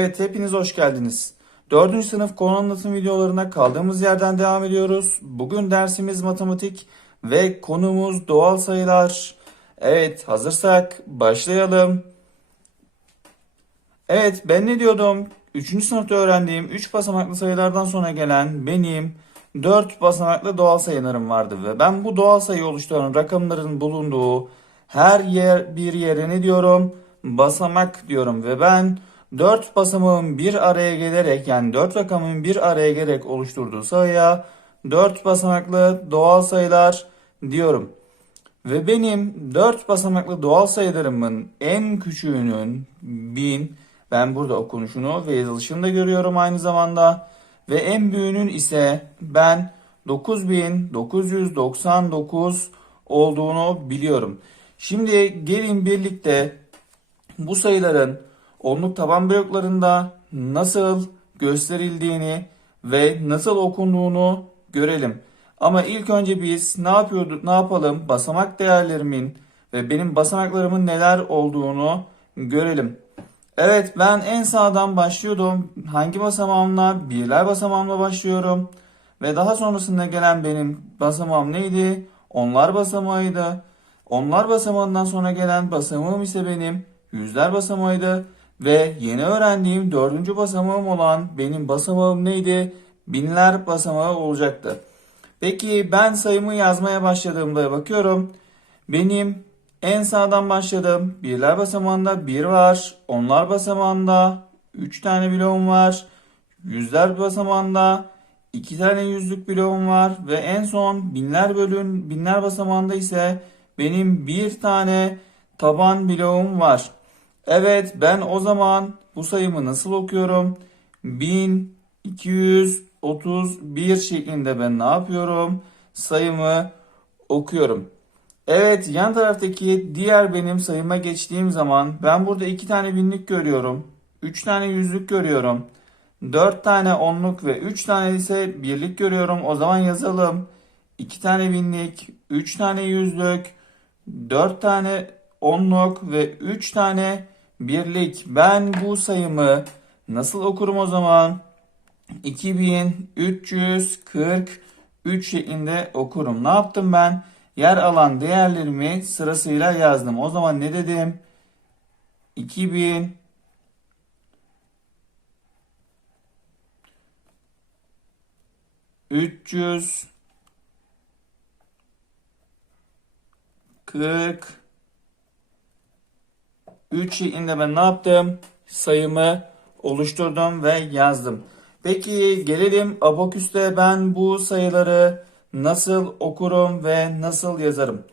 Evet hepiniz hoş geldiniz. 4. sınıf konu anlatım videolarına kaldığımız yerden devam ediyoruz. Bugün dersimiz matematik ve konumuz doğal sayılar. Evet hazırsak başlayalım. Evet ben ne diyordum? 3. sınıfta öğrendiğim 3 basamaklı sayılardan sonra gelen benim 4 basamaklı doğal sayılarım vardı ve ben bu doğal sayı oluşturan rakamların bulunduğu her yer bir yere ne diyorum? Basamak diyorum ve ben 4 basamağın bir araya gelerek yani 4 rakamın bir araya gelerek oluşturduğu sayıya 4 basamaklı doğal sayılar diyorum. Ve benim 4 basamaklı doğal sayılarımın en küçüğünün 1000 ben burada okunuşunu ve yazılışını da görüyorum aynı zamanda ve en büyüğünün ise ben 9999 olduğunu biliyorum. Şimdi gelin birlikte bu sayıların onluk taban bloklarında nasıl gösterildiğini ve nasıl okunduğunu görelim. Ama ilk önce biz ne yapıyorduk, ne yapalım? Basamak değerlerimin ve benim basamaklarımın neler olduğunu görelim. Evet ben en sağdan başlıyordum. Hangi basamağımla? Birler basamağımla başlıyorum. Ve daha sonrasında gelen benim basamağım neydi? Onlar basamağıydı. Onlar basamağından sonra gelen basamağım ise benim yüzler basamağıydı. Ve yeni öğrendiğim dördüncü basamağım olan benim basamağım neydi? Binler basamağı olacaktı. Peki ben sayımı yazmaya başladığımda bakıyorum. Benim en sağdan başladım. Birler basamağında 1 var. Onlar basamağında 3 tane bloğum var. Yüzler basamağında 2 tane yüzlük bloğum var. Ve en son binler bölün binler basamağında ise benim bir tane taban bloğum var. Evet ben o zaman bu sayımı nasıl okuyorum? 1231 şeklinde ben ne yapıyorum? Sayımı okuyorum. Evet yan taraftaki diğer benim sayıma geçtiğim zaman ben burada 2 tane binlik görüyorum. 3 tane yüzlük görüyorum. 4 tane onluk ve 3 tane ise birlik görüyorum. O zaman yazalım. 2 tane binlik, 3 tane yüzlük, 4 tane onluk ve 3 tane birlik. Ben bu sayımı nasıl okurum o zaman? 2343 şeklinde okurum. Ne yaptım ben? Yer alan değerlerimi sırasıyla yazdım. O zaman ne dedim? 2000 300 40 3 şeklinde ben ne yaptım? Sayımı oluşturdum ve yazdım. Peki gelelim abaküste ben bu sayıları nasıl okurum ve nasıl yazarım?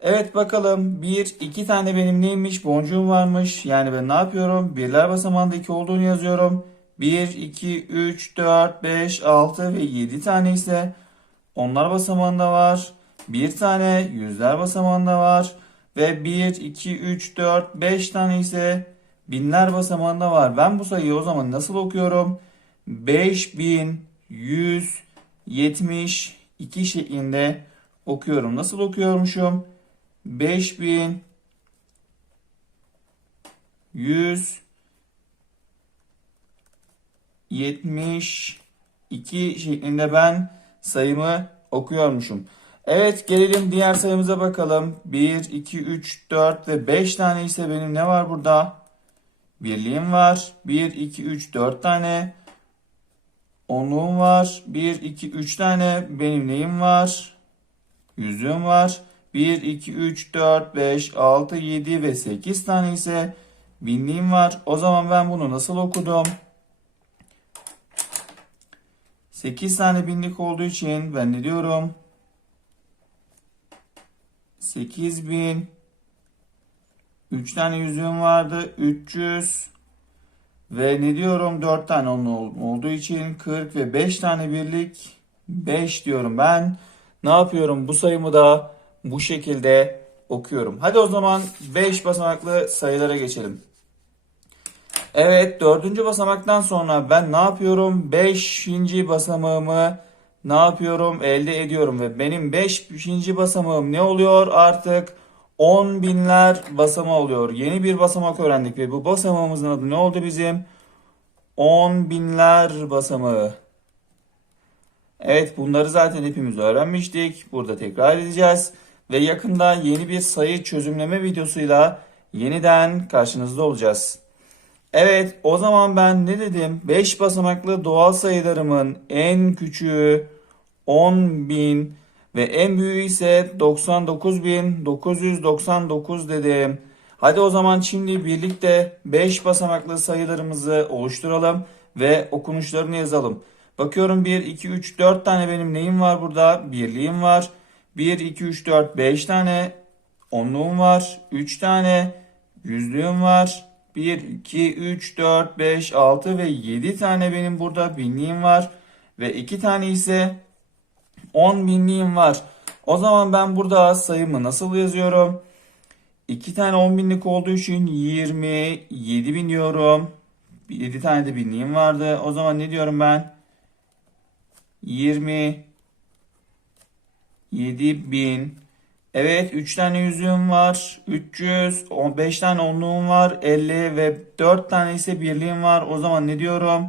Evet bakalım bir iki tane benim neymiş boncuğum varmış. Yani ben ne yapıyorum? Birler basamağında 2 olduğunu yazıyorum. 1, 2, 3, 4, 5, 6 ve 7 tane ise onlar basamağında var. Bir tane yüzler basamağında var. Ve 1, 2, 3, 4, 5 tane ise binler basamağında var. Ben bu sayıyı o zaman nasıl okuyorum? 5172 şeklinde okuyorum. Nasıl okuyormuşum? 5172 şeklinde ben sayımı okuyormuşum. Evet gelelim diğer sayımıza bakalım. 1, 2, 3, 4 ve 5 tane ise benim ne var burada? Birliğim var. 1, 2, 3, 4 tane. Onluğum var. 1, 2, 3 tane benim neyim var? Yüzüğüm var. 1, 2, 3, 4, 5, 6, 7 ve 8 tane ise binliğim var. O zaman ben bunu nasıl okudum? 8 tane binlik olduğu için ben ne diyorum? 8000 3 tane yüzüğüm vardı. 300 ve ne diyorum 4 tane onun olduğu için 40 ve 5 tane birlik 5 diyorum ben. Ne yapıyorum? Bu sayımı da bu şekilde okuyorum. Hadi o zaman 5 basamaklı sayılara geçelim. Evet dördüncü basamaktan sonra ben ne yapıyorum? 5. basamağımı ne yapıyorum? Elde ediyorum ve benim 5. basamağım ne oluyor artık? 10 binler basamağı oluyor. Yeni bir basamak öğrendik ve bu basamağımızın adı ne oldu bizim? on binler basamağı. Evet bunları zaten hepimiz öğrenmiştik. Burada tekrar edeceğiz. Ve yakında yeni bir sayı çözümleme videosuyla yeniden karşınızda olacağız. Evet o zaman ben ne dedim? 5 basamaklı doğal sayılarımın en küçüğü 10.000 ve en büyüğü ise 99.999 dedim. Hadi o zaman şimdi birlikte 5 basamaklı sayılarımızı oluşturalım ve okunuşlarını yazalım. Bakıyorum 1, 2, 3, 4 tane benim neyim var burada? Birliğim var. 1, 2, 3, 4, 5 tane onluğum var. 3 tane yüzlüğüm var. 1, 2, 3, 4, 5, 6 ve 7 tane benim burada binliğim var. Ve 2 tane ise 10 binliğim var. O zaman ben burada sayımı nasıl yazıyorum? 2 tane 10 binlik olduğu için 27 bin diyorum. 7 tane de binliğim vardı. O zaman ne diyorum ben? 20 bin. Evet 3 tane yüzüğüm var. 300. 5 tane onluğum var. 50 ve 4 tane ise birliğim var. O zaman ne diyorum?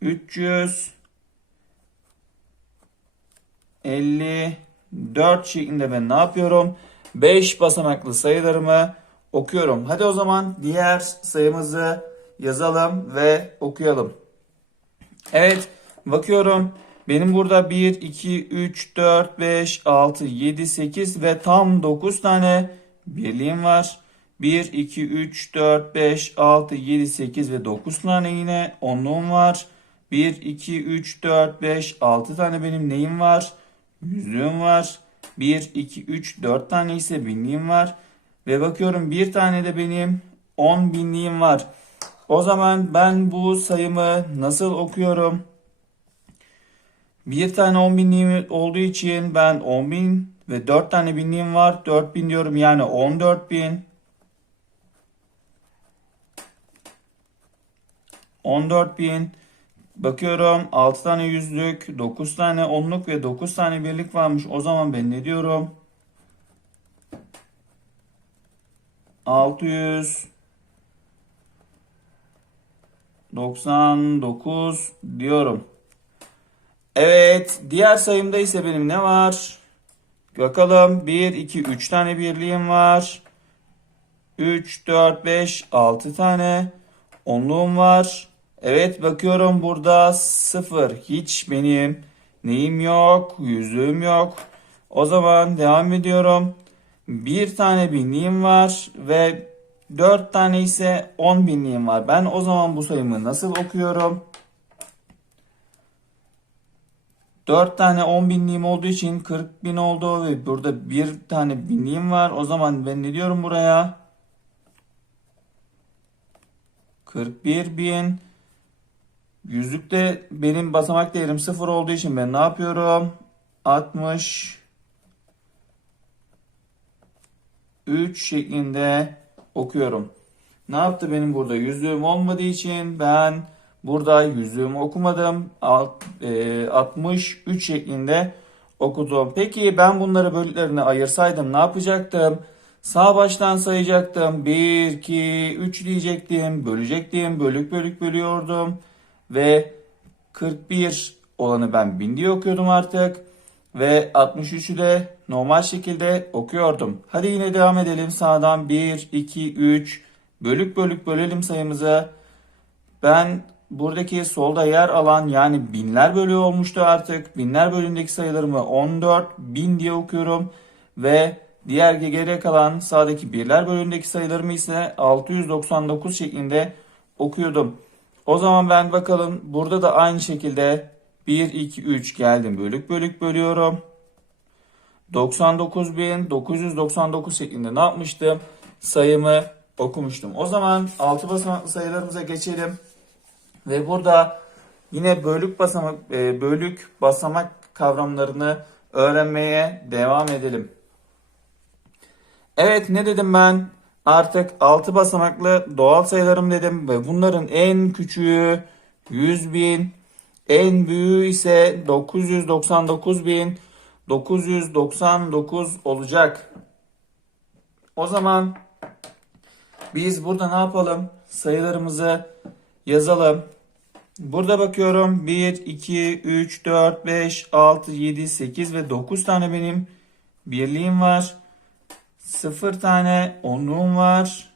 300 54 şeklinde ben ne yapıyorum? 5 basamaklı sayılarımı okuyorum. Hadi o zaman diğer sayımızı yazalım ve okuyalım. Evet, bakıyorum. Benim burada 1, 2, 3, 4, 5, 6, 7, 8 ve tam 9 tane birliğim var. 1, 2, 3, 4, 5, 6, 7, 8 ve 9 tane yine onluğum var. 1, 2, 3, 4, 5, 6 tane benim neyim var? Yüzlüğüm var. 1, 2, 3, 4 tane ise binliğim var. Ve bakıyorum bir tane de benim 10 binliğim var. O zaman ben bu sayımı nasıl okuyorum? Bir tane 10 binliğim olduğu için ben 10 bin ve 4 tane binliğim var. 4 bin diyorum yani 14 bin. 14 bin. Bakıyorum 6 tane yüzlük, 9 tane onluk ve 9 tane birlik varmış. O zaman ben ne diyorum? 600 99 diyorum. Evet, diğer sayımda ise benim ne var? Bakalım 1 2 3 tane birliğim var. 3 4 5 6 tane onluğum var. Evet bakıyorum burada 0 hiç benim neyim yok, yüzüğüm yok. O zaman devam ediyorum. Bir tane binliğim var ve 4 tane ise 10 binliğim var. Ben o zaman bu sayımı nasıl okuyorum? 4 tane 10 binliğim olduğu için 40 bin oldu ve burada bir tane binliğim var. O zaman ben ne diyorum buraya? 41 bin. Yüzlükte benim basamak değerim 0 olduğu için ben ne yapıyorum? 60 3 şeklinde okuyorum. Ne yaptı benim burada yüzlüğüm olmadığı için ben burada yüzlüğümü okumadım. Alt- e, 63 şeklinde okudum. Peki ben bunları bölüklerine ayırsaydım ne yapacaktım? Sağ baştan sayacaktım. 1, 2, 3 diyecektim. Bölecektim. Bölük bölük bölüyordum. Ve 41 olanı ben 1000 diye okuyordum artık. Ve 63'ü de normal şekilde okuyordum. Hadi yine devam edelim. Sağdan 1, 2, 3 bölük bölük bölelim sayımızı. Ben buradaki solda yer alan yani binler bölüğü olmuştu artık. Binler bölüğündeki sayılarımı 14 bin diye okuyorum. Ve diğer geriye kalan sağdaki birler bölüğündeki sayılarımı ise 699 şeklinde okuyordum. O zaman ben bakalım burada da aynı şekilde 1, 2, 3 geldim bölük bölük bölüyorum. 99.999 şeklinde ne yapmıştım? Sayımı okumuştum. O zaman 6 basamaklı sayılarımıza geçelim. Ve burada yine bölük basamak e, bölük basamak kavramlarını öğrenmeye devam edelim. Evet ne dedim ben? Artık 6 basamaklı doğal sayılarım dedim ve bunların en küçüğü 100 bin, en büyüğü ise 999 bin 999 olacak. O zaman biz burada ne yapalım? sayılarımızı yazalım. Burada bakıyorum 1, 2, 3, 4, 5, 6, 7, 8 ve 9 tane benim birliğim var. 0 tane onluğum var.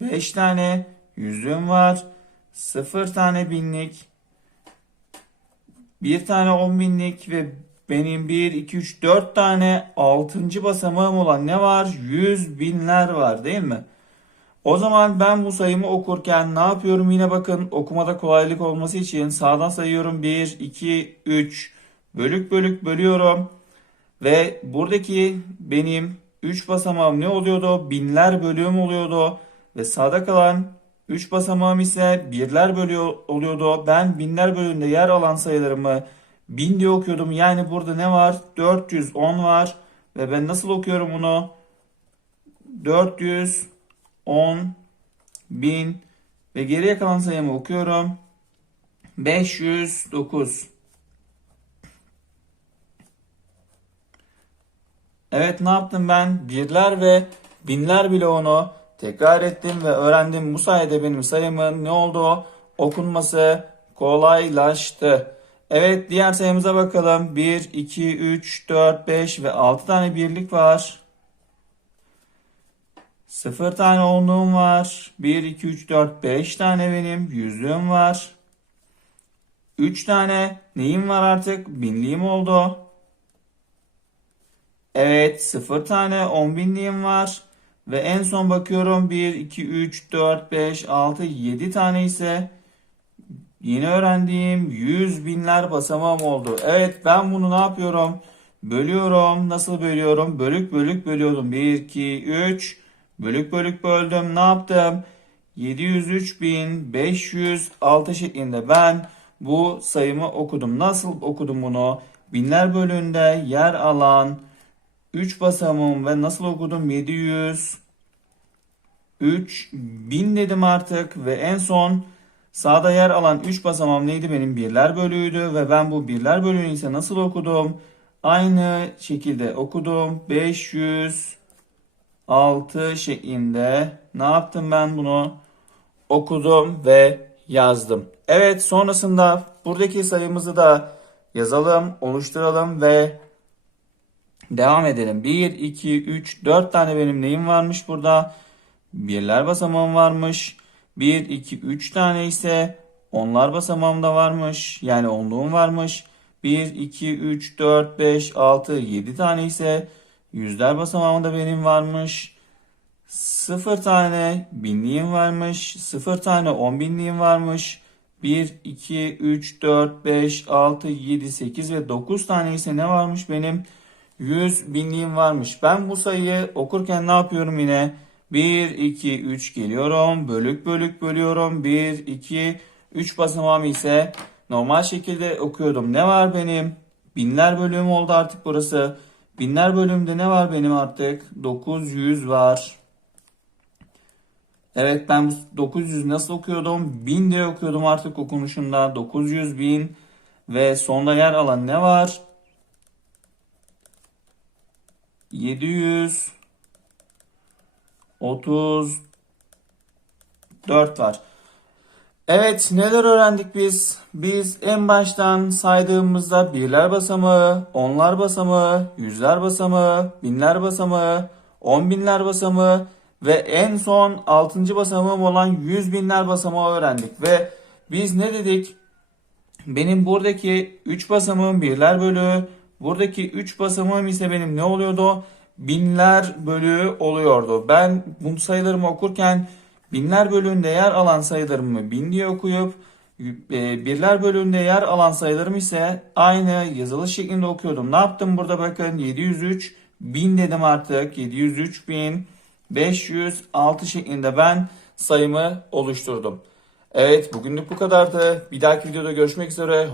5 tane yüzlüğüm var. 0 tane binlik. 1 tane 10 binlik ve benim 1, 2, 3, 4 tane 6. basamağım olan ne var? 100 binler var değil mi? O zaman ben bu sayımı okurken ne yapıyorum? Yine bakın okumada kolaylık olması için sağdan sayıyorum. 1, 2, 3 bölük bölük bölüyorum. Ve buradaki benim 3 basamağım ne oluyordu? Binler bölüğüm oluyordu. Ve sağda kalan 3 basamağım ise birler bölüyor oluyordu. Ben binler bölüğünde yer alan sayılarımı bin diye okuyordum. Yani burada ne var? 410 var. Ve ben nasıl okuyorum bunu? 400 10 1000 ve geriye kalan sayımı okuyorum. 509. Evet ne yaptım ben? Birler ve binler bloğunu tekrar ettim ve öğrendim. Bu sayede benim sayımın ne oldu? Okunması kolaylaştı. Evet diğer sayımıza bakalım. 1, 2, 3, 4, 5 ve 6 tane birlik var. 0 tane onluğum var. 1, 2, 3, 4, 5 tane benim yüzlüğüm var. 3 tane neyim var artık? Binliğim oldu. Evet 0 tane 10 binliğim var. Ve en son bakıyorum 1, 2, 3, 4, 5, 6, 7 tane ise yeni öğrendiğim 100 binler basamağım oldu. Evet ben bunu ne yapıyorum? Bölüyorum. Nasıl bölüyorum? Bölük bölük bölüyordum. 1, 2, 3. Bölük bölük böldüm. Ne yaptım? 703.506 şeklinde ben bu sayımı okudum. Nasıl okudum bunu? Binler bölüğünde yer alan 3 basamağım ve nasıl okudum? 700 3000 dedim artık ve en son sağda yer alan 3 basamağım neydi? Benim birler bölüğüydü ve ben bu birler bölüğünü ise nasıl okudum? Aynı şekilde okudum. 500 6 şeklinde ne yaptım ben bunu? Okudum ve yazdım. Evet sonrasında buradaki sayımızı da yazalım, oluşturalım ve devam edelim. 1, 2, 3, 4 tane benim neyim varmış burada? Birler basamağım varmış. 1, 2, 3 tane ise onlar basamağım da varmış. Yani onluğum varmış. 1, 2, 3, 4, 5, 6, 7 tane ise yüzler basamağım da benim varmış. 0 tane binliğim varmış. 0 tane on binliğim varmış. 1, 2, 3, 4, 5, 6, 7, 8 ve 9 tane ise ne varmış benim? 100 binliğim varmış. Ben bu sayıyı okurken ne yapıyorum yine? 1, 2, 3 geliyorum. Bölük bölük bölüyorum. 1, 2, 3 basamağım ise normal şekilde okuyordum. Ne var benim? Binler bölümü oldu artık burası. Binler bölümünde ne var benim artık? 900 var. Evet ben bu 900 nasıl okuyordum? 1000 diye okuyordum artık okunuşunda. 900 bin ve sonda yer alan ne var? 700 34 var. Evet neler öğrendik biz? Biz en baştan saydığımızda birler basamağı, onlar basamağı, yüzler basamağı, binler basamağı, on binler basamağı ve en son 6. basamağım olan 100 binler basamağı öğrendik. Ve biz ne dedik? Benim buradaki 3 basamağım birler bölüğü, buradaki 3 basamağım ise benim ne oluyordu? Binler bölüğü oluyordu. Ben bu sayılarımı okurken binler bölüğünde yer alan sayılarımı bin diye okuyup e, birler bölüğünde yer alan sayılarım ise aynı yazılış şeklinde okuyordum. Ne yaptım burada bakın 703 bin dedim artık 703 bin 506 şeklinde ben sayımı oluşturdum. Evet bugünlük bu kadardı. Bir dahaki videoda görüşmek üzere.